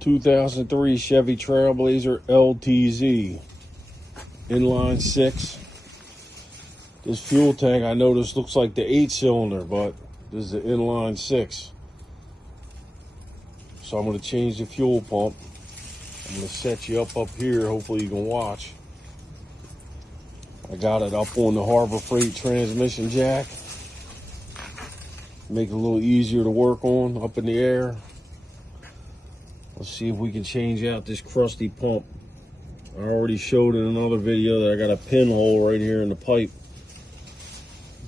2003 Chevy Trailblazer LTZ inline 6. This fuel tank I noticed looks like the 8-cylinder, but this is the inline 6. So I'm going to change the fuel pump. I'm going to set you up here. Hopefully you can watch. I got it up on the Harbor Freight transmission jack. Make it a little easier to work on up in the air. Let's see if we can change out this crusty pump. I already showed in another video that I got a pinhole right here in the pipe.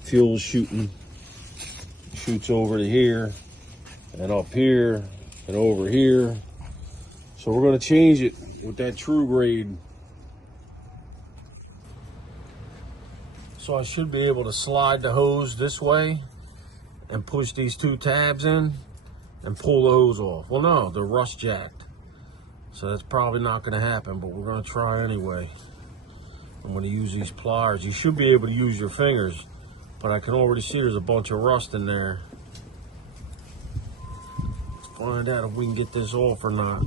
Fuel shoots over to here and up here and over here. So we're going to change it with that True Grade. So I should be able to slide the hose this way and push these two tabs in and pull the hose off. Well, no, they're rust jacked. So that's probably not going to happen, but we're going to try anyway. I'm going to use these pliers. You should be able to use your fingers, but I can already see there's a bunch of rust in there. Let's find out if we can get this off or not.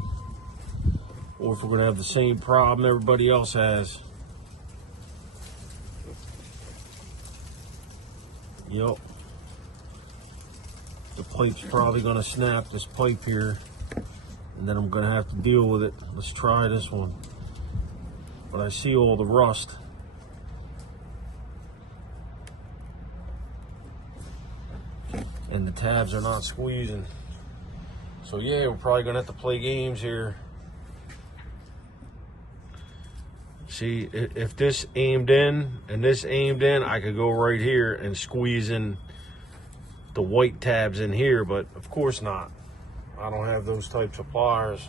Or if we're going to have the same problem everybody else has. Yup. The pipe's probably going to snap, this pipe here, and then I'm going to have to deal with it. Let's try this one. But I see all the rust. And the tabs are not squeezing. So yeah, we're probably going to have to play games here. See, if this aimed in and this aimed in, I could go right here and squeeze in the white tabs in here, but of course not. I don't have those types of pliers.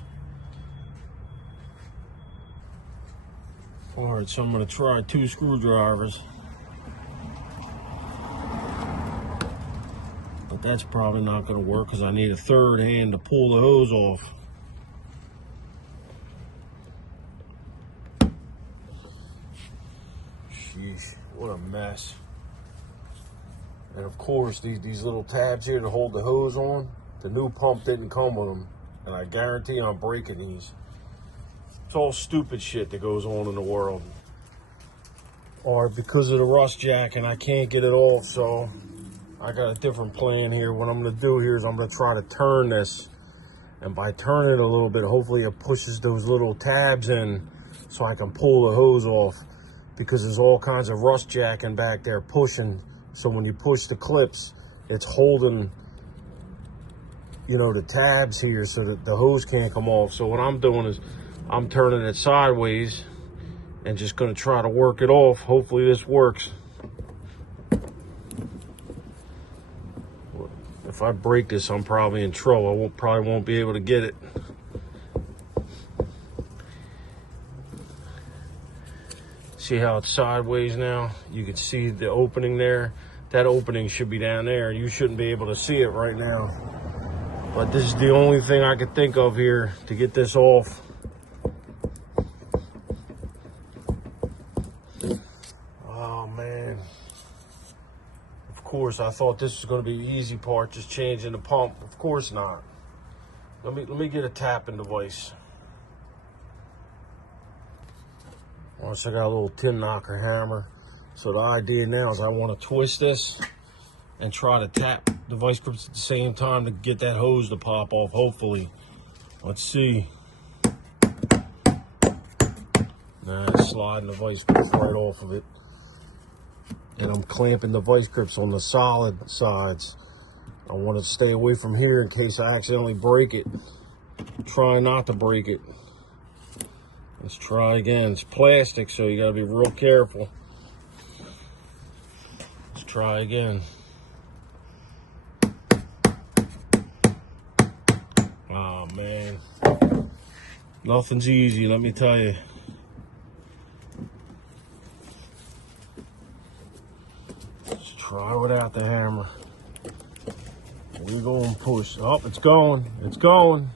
All right, so I'm going to try 2 screwdrivers. But that's probably not going to work because I need a third hand to pull the hose off. Sheesh, what a mess. And of course, these little tabs here to hold the hose on, the new pump didn't come with them. And I guarantee I'm breaking these. It's all stupid shit that goes on in the world. All right, because of the rust jack and I can't get it off, so I got a different plan here. What I'm gonna do here is I'm gonna try to turn this. And by turning it a little bit, hopefully it pushes those little tabs in so I can pull the hose off. Because there's all kinds of rust jacking back there pushing. So when you push the clips, it's holding, you know, the tabs here so that the hose can't come off. So what I'm doing is I'm turning it sideways and just going to try to work it off. Hopefully this works. If I break this, I'm probably in trouble. I probably won't be able to get it. See how it's sideways now? You can see the opening there. That opening should be down there. You shouldn't be able to see it right now. But this is the only thing I could think of here to get this off. Oh man. Of course, I thought this was going to be the easy part, just changing the pump. Of course not. Let me get a tapping device. Once I got a little tin knocker hammer. So the idea now is I want to twist this and try to tap the vice grips at the same time to get that hose to pop off, hopefully. Let's see. Nah, it's sliding the vice grips right off of it. And I'm clamping the vice grips on the solid sides. I want to stay away from here in case I accidentally break it. Try not to break it. Let's try again. It's plastic, so you gotta be real careful. Let's try again. Oh man. Nothing's easy, let me tell you. Let's try without the hammer. We're going to push. Oh, it's going. It's going.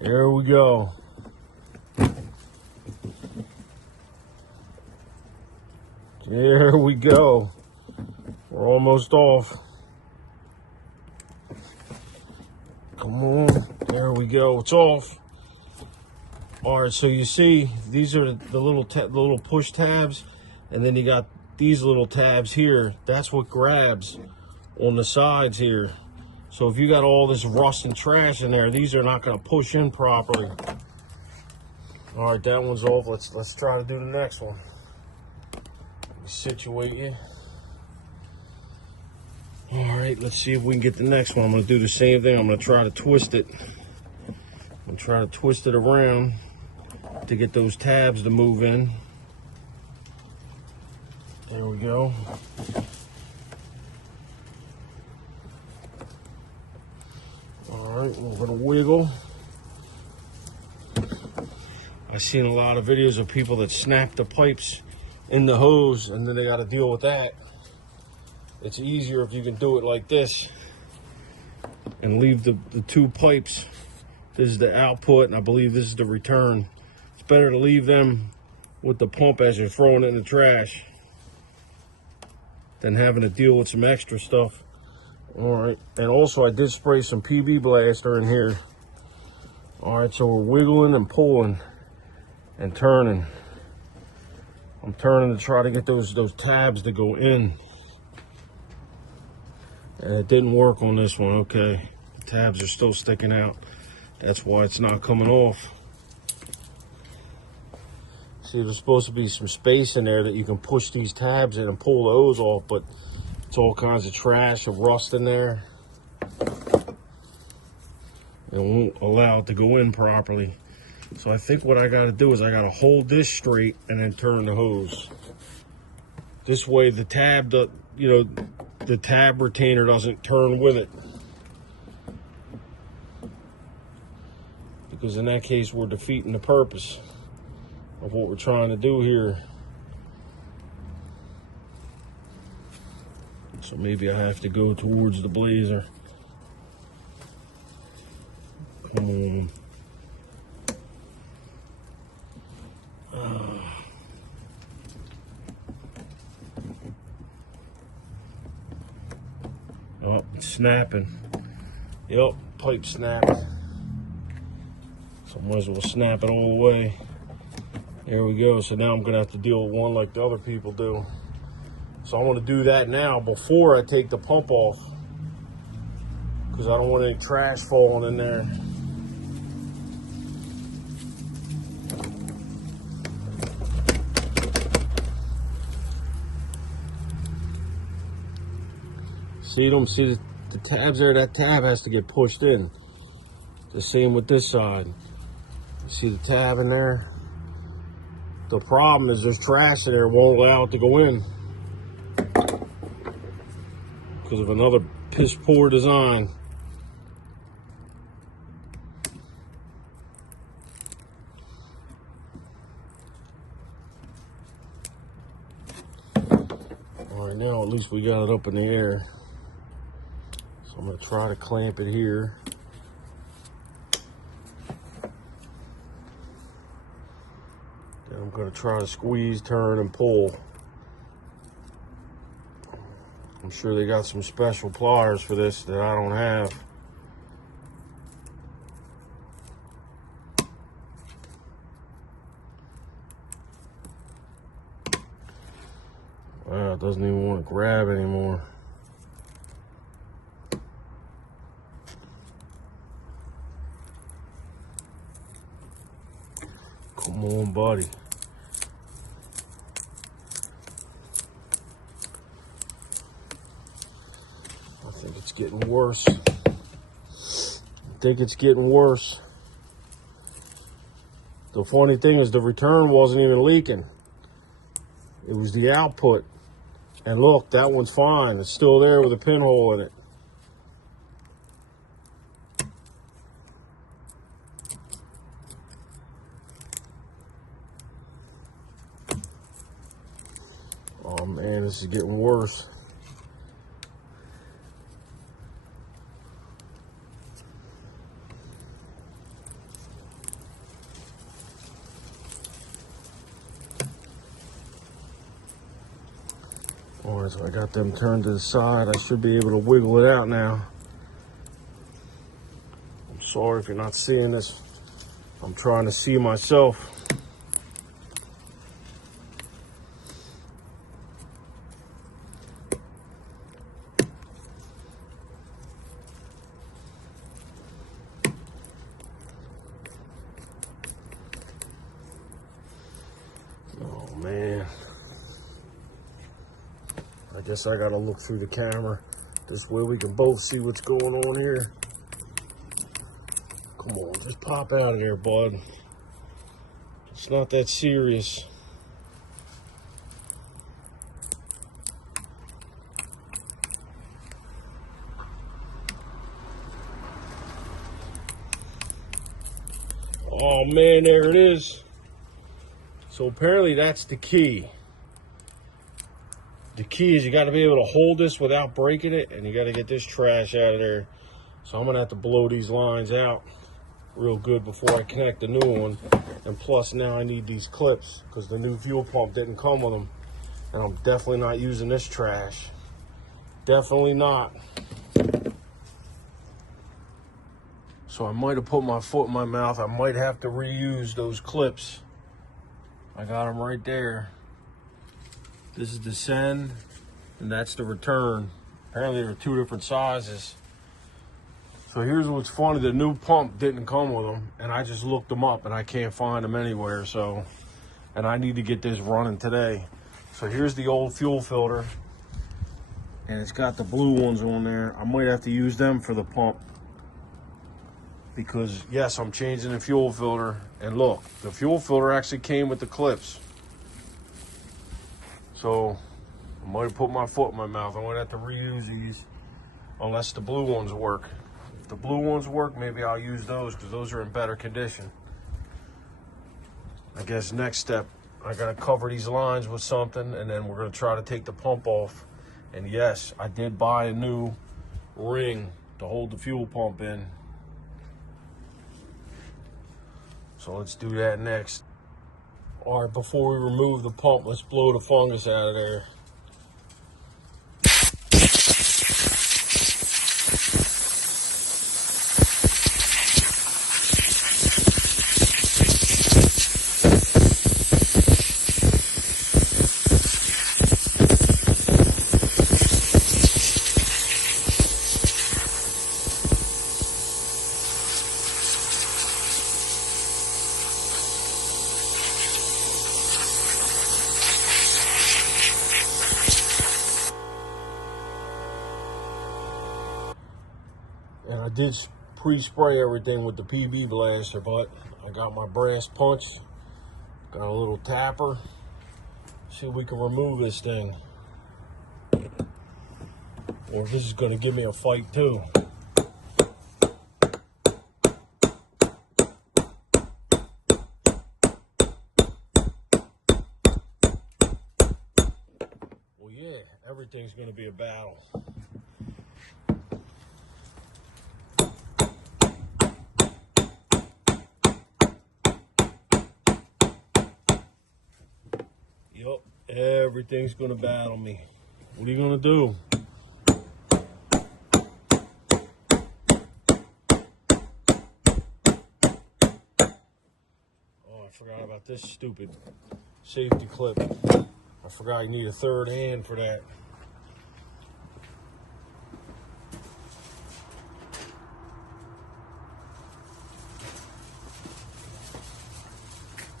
There we go. There we go. We're almost off. come on. There we go. It's off. All right, so you see, these are the little push tabs, and then you got these little tabs here. That's what grabs on the sides here. So if you got all this rust and trash in there, these are not going to push in properly. All right, that one's off. Let's try to do the next one. Situate you. All right, let's see if we can get the next one. I'm going to do the same thing. I'm going to try to twist it. I'm going to try to twist it around to get those tabs to move in. There we go. All right, we're going to wiggle. I've seen a lot of videos of people that snap the pipes in the hose and then they got to deal with that. It's easier if you can do it like this and leave the two pipes. This is the output, and I believe this is the return. It's better to leave them with the pump as you're throwing it in the trash than having to deal with some extra stuff. All right, and also I did spray some PB Blaster in here. All right, so we're wiggling and pulling and turning. I'm turning to try to get those tabs to go in. And it didn't work on this one. Okay, the tabs are still sticking out. That's why it's not coming off. See, there's supposed to be some space in there that you can push these tabs in and pull the hose off, but it's all kinds of trash and rust in there. It won't allow it to go in properly. So I think what I gotta do is I gotta hold this straight and then turn the hose. This way the tab, the tab retainer doesn't turn with it. Because in that case, we're defeating the purpose of what we're trying to do here. So maybe I have to go towards the Blazer. Come on. Oh, it's snapping. Yep, pipe snapped. So I might as well snap it all the way. There we go. So now I'm gonna have to deal with one like the other people do. So I want to do that now before I take the pump off, because I don't want any trash falling in there. See them? See the tabs there? That tab has to get pushed in. The same with this side. See the tab in there? The problem is there's trash in there, won't allow it to go in because of another piss poor design. All right, now at least we got it up in the air. So I'm gonna try to clamp it here. Then I'm gonna try to squeeze, turn, and pull. I'm sure they got some special pliers for this that I don't have. Wow, it doesn't even want to grab anymore. Come on, buddy. I think it's getting worse. The funny thing is the return wasn't even leaking. It was the output. And look, that one's fine. It's still there with a pinhole in it. Oh man, this is getting worse. All right, so I got them turned to the side. I should be able to wiggle it out now. Sorry if you're not seeing this. I'm trying to see myself. Oh man. I guess I gotta look through the camera. This way we can both see what's going on here. Come on, just pop out of there, bud. It's not that serious. Oh man, there it is. So apparently that's the key. The key is you got to be able to hold this without breaking it, and you got to get this trash out of there. So I'm going to have to blow these lines out real good before I connect the new one. And plus now I need these clips because the new fuel pump didn't come with them. And I'm definitely not using this trash. Definitely not. So I might have put my foot in my mouth. I might have to reuse those clips. I got them right there. This is the send, and that's the return. Apparently they're two different sizes. So here's what's funny, the new pump didn't come with them, and I just looked them up and I can't find them anywhere, so, and I need to get this running today. So here's the old fuel filter, and it's got the blue ones on there. I might have to use them for the pump, because yes, I'm changing the fuel filter, and look, the fuel filter actually came with the clips. So I might have put my foot in my mouth. I might have to reuse these unless the blue ones work. If the blue ones work, maybe I'll use those because those are in better condition. I guess next step, I gotta cover these lines with something, and then we're gonna try to take the pump off. And yes, I did buy a new ring to hold the fuel pump in. So let's do that next. All right, before we remove the pump, let's blow the fungus out of there. And I did pre-spray everything with the PB blaster, but I got my brass punch, got a little tapper. See if we can remove this thing. Or this is gonna give me a fight too. Well, yeah, everything's gonna be a battle. Yup, everything's gonna battle me. What are you gonna do? Oh, I forgot about this stupid safety clip. I forgot you need a third hand for that.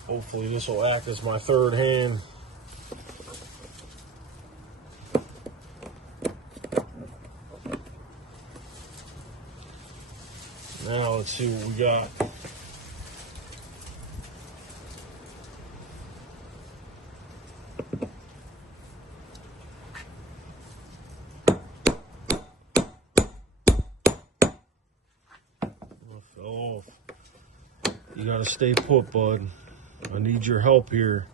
Hopefully this will act as my third hand. Now let's see what we got. Oh, it fell off. You gotta stay put, bud. I need your help here.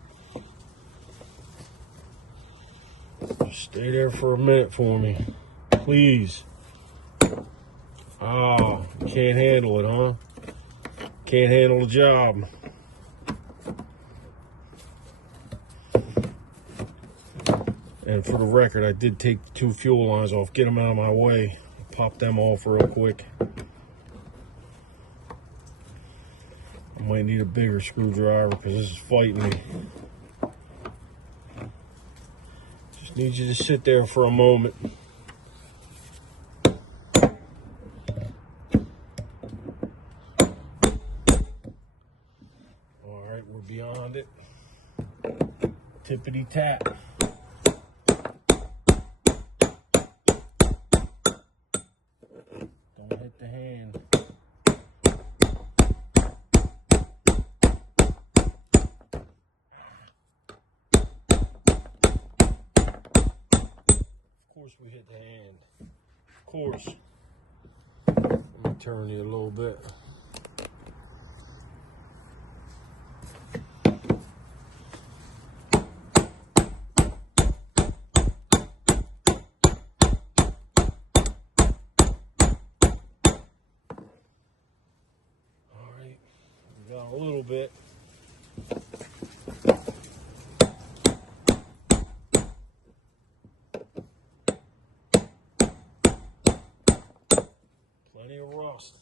Just stay there for a minute for me, please. Oh, can't handle it, huh? Can't handle the job. And for the record, I did take the two fuel lines off. Get them out of my way. Pop them off real quick. I might need a bigger screwdriver because this is fighting me. Just need you to sit there for a moment. All right, we're beyond it. Tippity tap. Don't hit the hand. Of course we hit the hand. Of course. Let me turn you a little bit. All right, we got a little bit. Plenty of rust.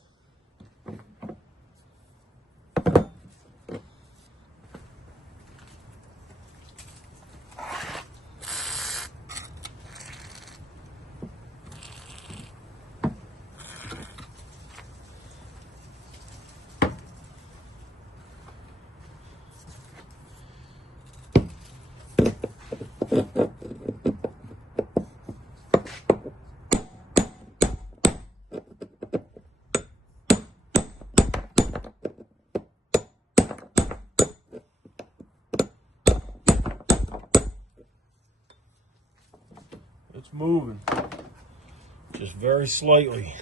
It's moving, just very slightly.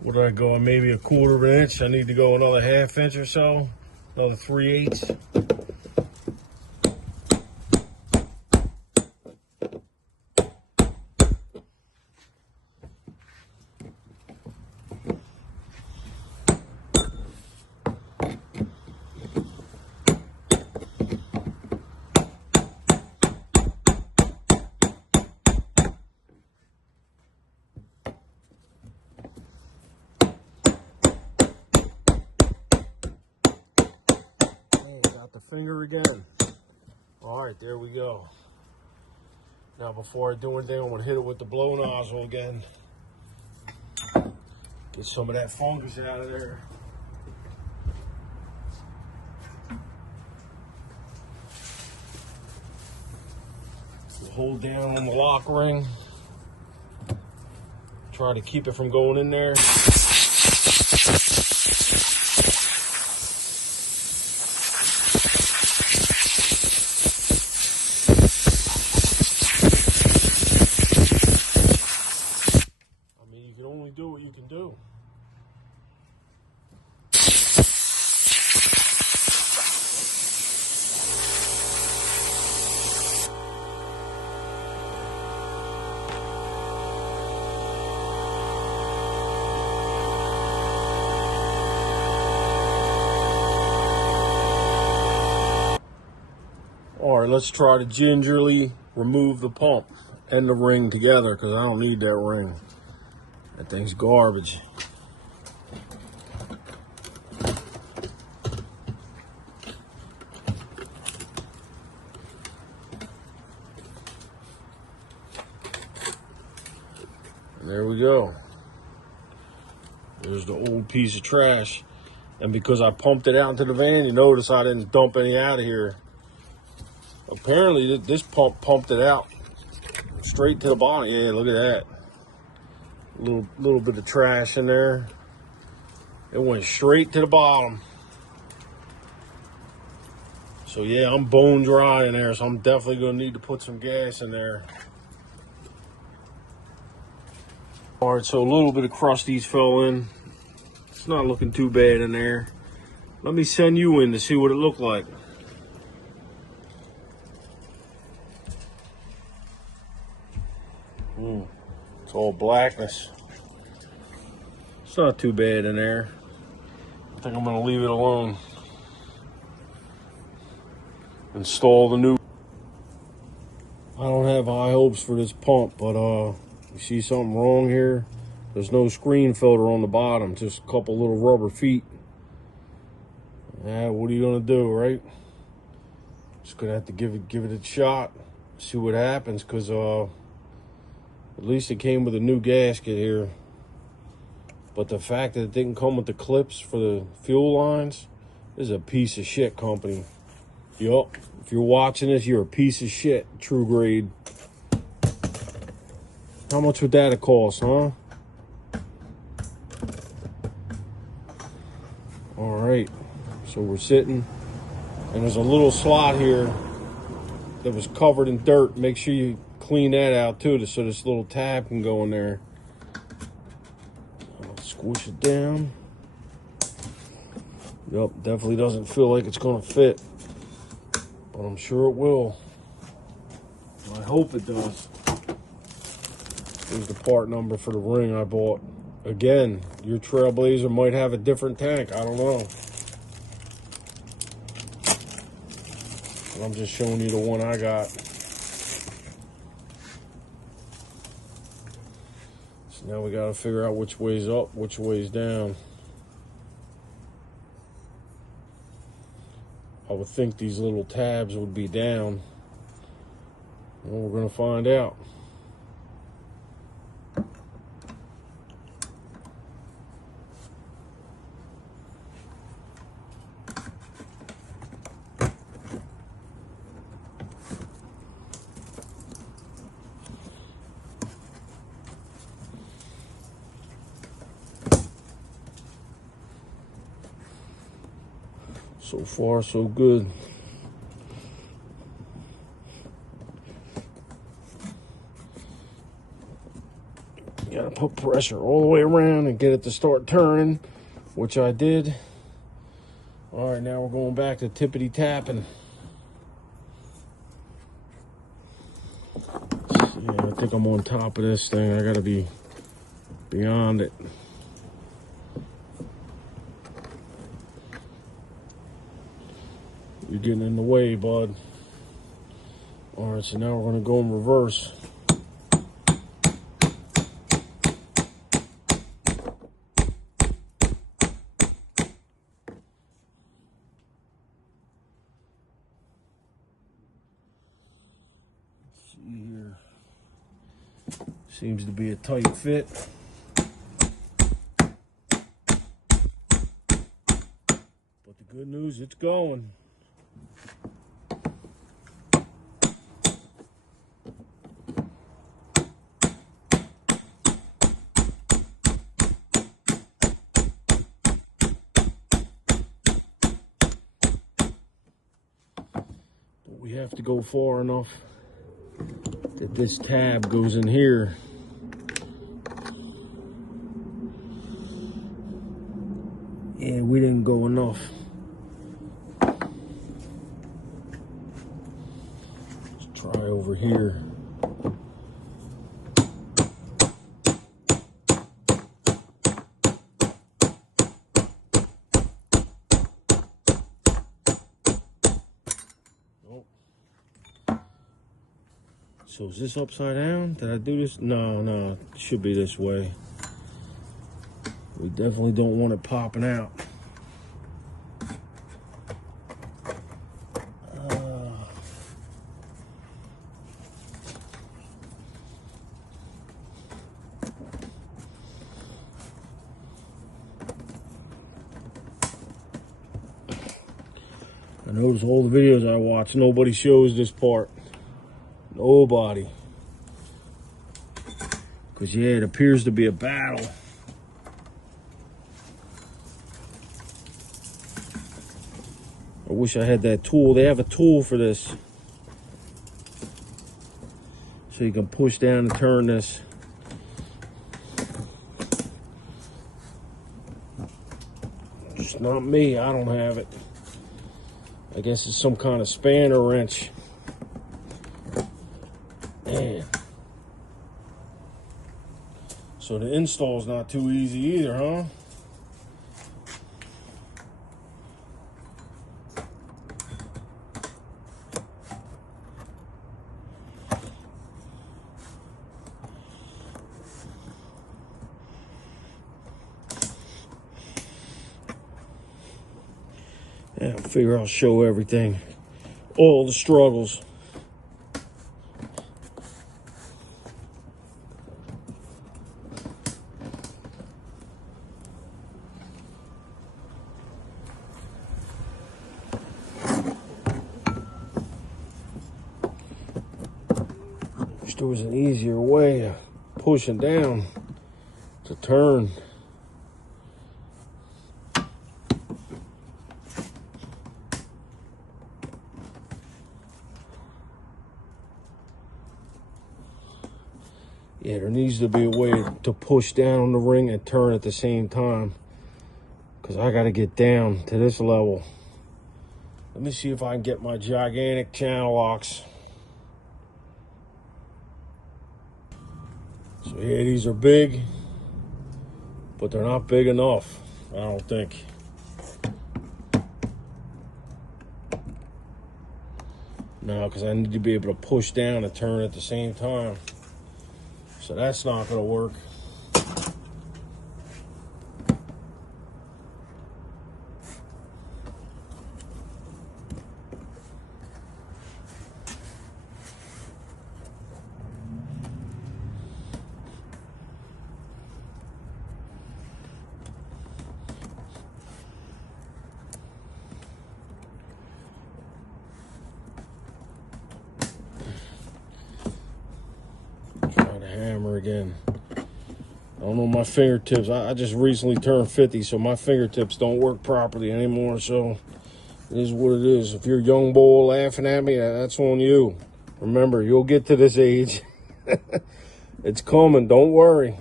What did I go, maybe a 1/4 of an inch? I need to go another 1/2 inch or so, another 3/8. Got the finger again. All right, there we go. Now before I do anything, I'm gonna hit it with the blow nozzle again. Get some of that fungus out of there. We'll hold down on the lock ring. Try to keep it from going in there. Do what you can do. All right, let's try to gingerly remove the pump and the ring together because I don't need that ring. That thing's garbage. And there we go. There's the old piece of trash. And because I pumped it out into the van, you notice I didn't dump any out of here. Apparently this pump pumped it out straight to the bottom. Yeah, look at that. Little bit of trash in there. It went straight to the bottom. So yeah, I'm bone dry in there, so I'm definitely gonna need to put some gas in there. All right, so a little bit of crusties fell in. It's not looking too bad in there. Let me send you in to see what it looked like. It's all blackness. It's not too bad in there. I think I'm gonna leave it alone. Install the new. I don't have high hopes for this pump, but you see something wrong here? There's no screen filter on the bottom, just a couple little rubber feet. What are you gonna do, right? Just gonna have to give it a shot, see what happens, because at least it came with a new gasket here. But the fact that it didn't come with the clips for the fuel lines is a piece of shit company. Yup. If you're watching this, you're a piece of shit, True Grade. How much would that have cost, huh? All right. So we're sitting, and there's a little slot here that was covered in dirt. Make sure you clean that out too, so this little tab can go in there. I'll squish it down. Yep, definitely doesn't feel like it's gonna fit, but I'm sure it will. I hope it does. Here's the part number for the ring I bought. Again, your Trailblazer might have a different tank, I don't know. But I'm just showing you the one I got. So now we gotta figure out which way's up, which way's down. I would think these little tabs would be down. Well, we're gonna find out. So far, so good. You gotta put pressure all the way around and get it to start turning, which I did. All right, now we're going back to tippity tapping. Yeah, I think I'm on top of this thing. I gotta be beyond it. You're getting in the way, bud. All right, so now we're gonna go in reverse. Let's see here. Seems to be a tight fit. But the good news, it's going. We have to go far enough that this tab goes in here. And we didn't go enough. Let's try over here. So is this upside down? Did I do this? No, it should be this way. We definitely don't want it popping out. I notice all the videos I watch, nobody shows this part. Nobody. Because, yeah, it appears to be a battle. I wish I had that tool. They have a tool for this. So you can push down and turn this. It's not me. I don't have it. I guess it's some kind of spanner wrench. Man. So the install's not too easy either, huh? And I figure I'll show everything, all the struggles. Wish there was an easier way of pushing down to turn. Yeah, there needs to be a way to push down on the ring and turn at the same time, because I got to get down to this level. Let me see if I can get my gigantic channel locks. So yeah, these are big, but they're not big enough, I don't think. No, because I need to be able to push down and turn at the same time. So that's not going to work. Try to hammer again. I don't know my fingertips. I just recently turned 50, so my fingertips don't work properly anymore. So it is what it is. If you're a young boy laughing at me, that's on you. Remember, you'll get to this age. It's coming. Don't worry.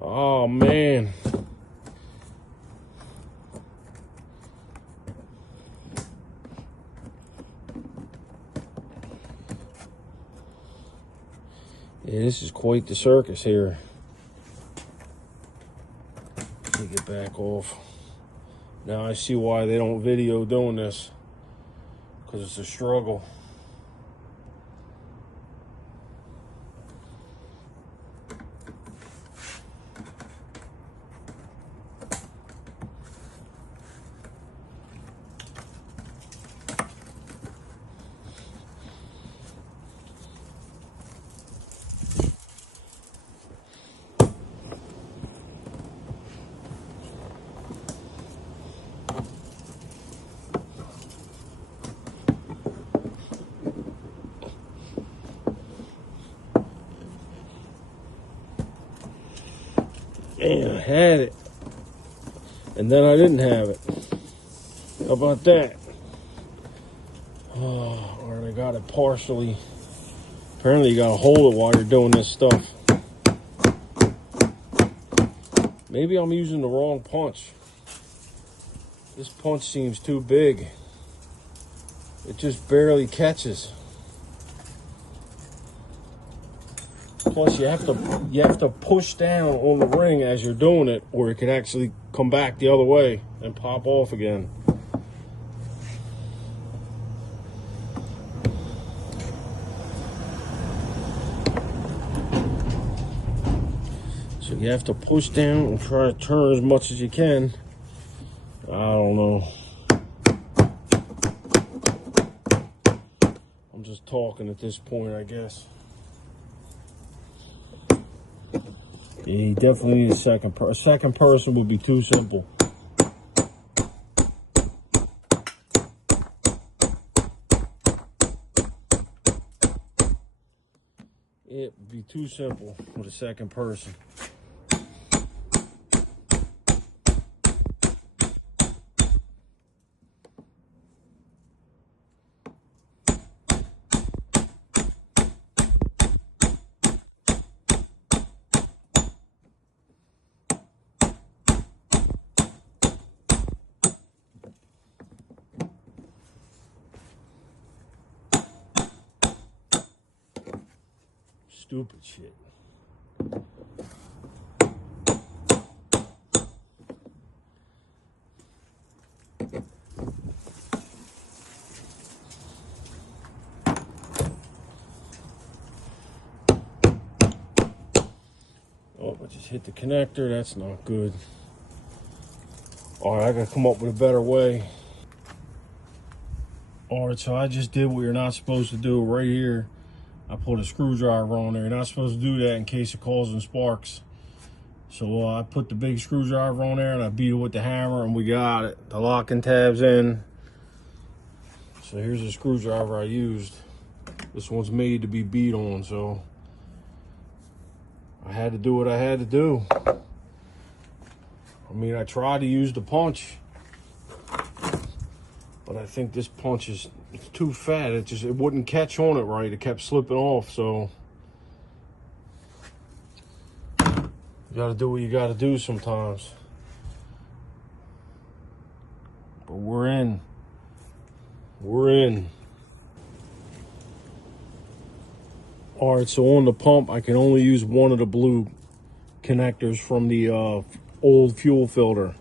Oh, man. Yeah, this is quite the circus here. Let me get back off. Now I see why they don't video doing this, because it's a struggle. Man, I had it, and then I didn't have it. How about that? Oh, or I got it partially. Apparently you gotta hold it while you're doing this stuff. Maybe I'm using the wrong punch. This punch seems too big. It just barely catches. Plus, you have to push down on the ring as you're doing it, or it could actually come back the other way and pop off again. So you have to push down and try to turn as much as you can. I don't know. I'm just talking at this point, I guess. Yeah, you definitely need a second person. A second person would be too simple. It would be too simple with a second person. Stupid shit. Oh, I just hit the connector. That's not good. All right, I gotta come up with a better way. All right, so I just did what you're not supposed to do right here. I put a screwdriver on there. You're not supposed to do that in case it causes sparks. So I put the big screwdriver on there and I beat it with the hammer and we got it. The locking tab's in. So here's the screwdriver I used. This one's made to be beat on, so I had to do what I had to do. I mean, I tried to use the punch, but I think this punch is too fat. It wouldn't catch on it right. It kept slipping off, so you gotta do what you gotta do sometimes. But we're in. We're in. All right, so on the pump, I can only use one of the blue connectors from the old fuel filter.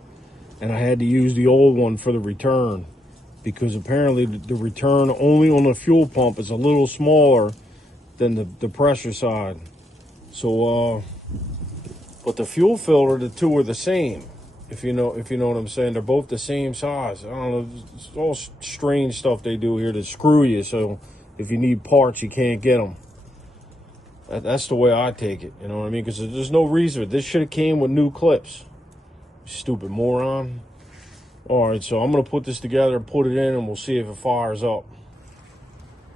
And I had to use the old one for the return because apparently the return only on the fuel pump is a little smaller than the pressure side. So, but the fuel filter, the two are the same. If you know what I'm saying. They're both the same size. I don't know, it's all strange stuff they do here to screw you. So if you need parts, you can't get them. That's the way I take it, you know what I mean? Because there's no reason. This should have came with new clips. Stupid moron. All right, so I'm going to put this together and put it in, and we'll see if it fires up.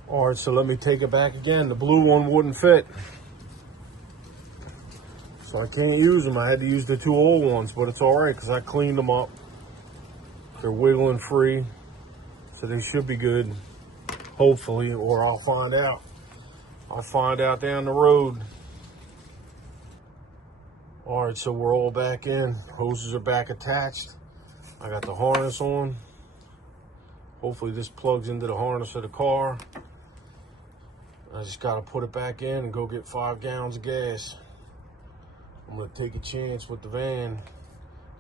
All right, so let me take it back again. The blue one wouldn't fit. So I can't use them. I had to use the two old ones, but it's all right because I cleaned them up. They're wiggling free, so they should be good, hopefully, or I'll find out. I'll find out down the road. All right, so we're all back in. Hoses are back attached. I got the harness on. Hopefully this plugs into the harness of the car. I just gotta put it back in and go get 5 gallons of gas. I'm gonna take a chance with the van.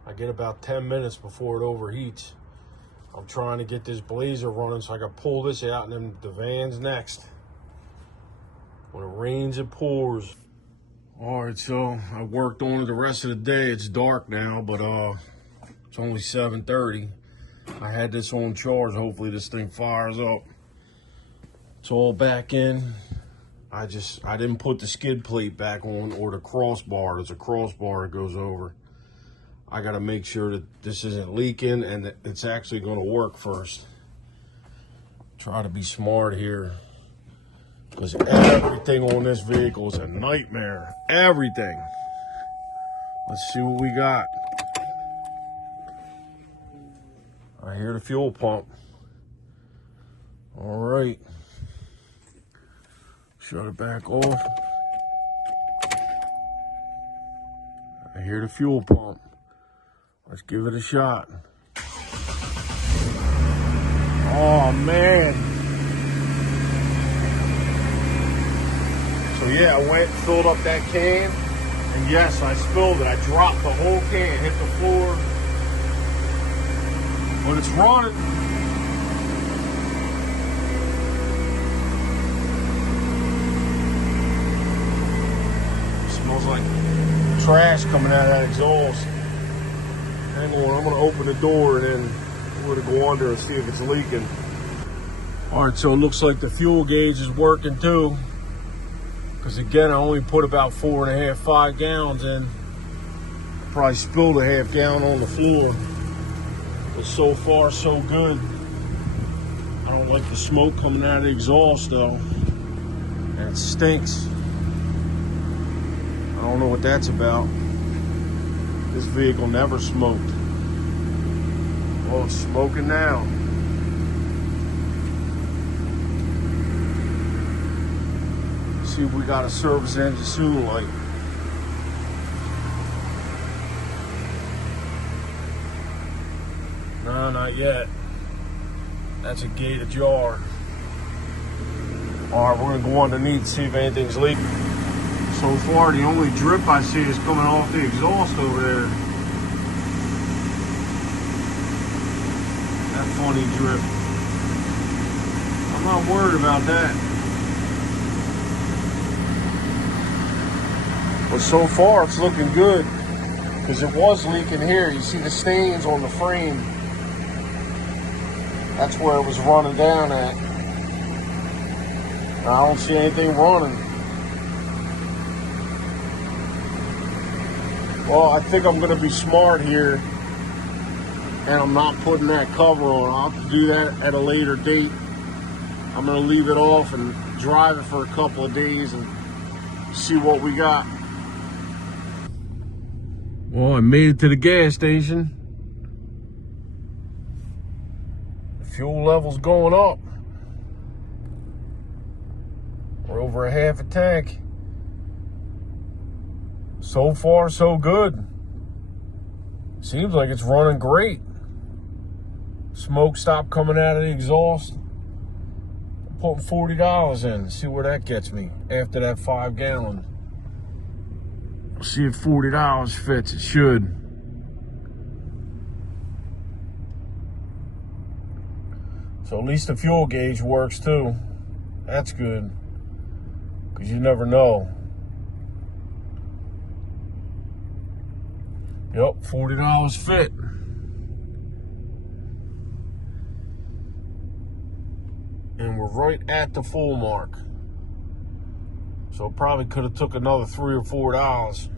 I get about 10 minutes before it overheats. I'm trying to get this Blazer running so I can pull this out and then the van's next. When it rains, it pours. All right, so I worked on it the rest of the day. It's dark now, but it's only 7:30. I had this on charge. Hopefully this thing fires up. It's all back in. I didn't put the skid plate back on or the crossbar. There's a crossbar that goes over. I got to make sure that this isn't leaking and that it's actually going to work first. Try to be smart here. Because everything on this vehicle is a nightmare. Everything. Let's see what we got. I hear the fuel pump. All right. Shut it back off. I hear the fuel pump. Let's give it a shot. Oh, man. So yeah, I went and filled up that can, and yes, I spilled it. I dropped the whole can, hit the floor, but it's running. It smells like trash coming out of that exhaust. Hang on, I'm gonna open the door and then we're gonna go under and see if it's leaking. All right, so it looks like the fuel gauge is working too. Because again, I only put about 4.5, 5 gallons in. Probably spilled a half gallon on the floor. But so far, so good. I don't like the smoke coming out of the exhaust though. And it stinks. I don't know what that's about. This vehicle never smoked. Oh, it's smoking now. See if we got a service engine soon light. No, not yet. That's a gate ajar. All right, we're gonna go underneath, see if anything's leaking. So far, the only drip I see is coming off the exhaust over there. That funny drip. I'm not worried about that. But so far, it's looking good. because it was leaking here. You see the stains on the frame. That's where it was running down at. I don't see anything running. Well, I think I'm going to be smart here, and I'm not putting that cover on. I'll have to do that at a later date. I'm going to leave it off and drive it for a couple of days and see what we got. Well, I made it to the gas station. The fuel level's going up. We're over a half a tank. So far, so good. Seems like it's running great. Smoke stopped coming out of the exhaust. I'm putting $40 in. See where that gets me after that 5 gallon. See if $40 fits. It should. So at least the fuel gauge works too. That's good, because you never know. Yep, $40 fit. And we're right at the full mark. So probably could have took another $3 or $4.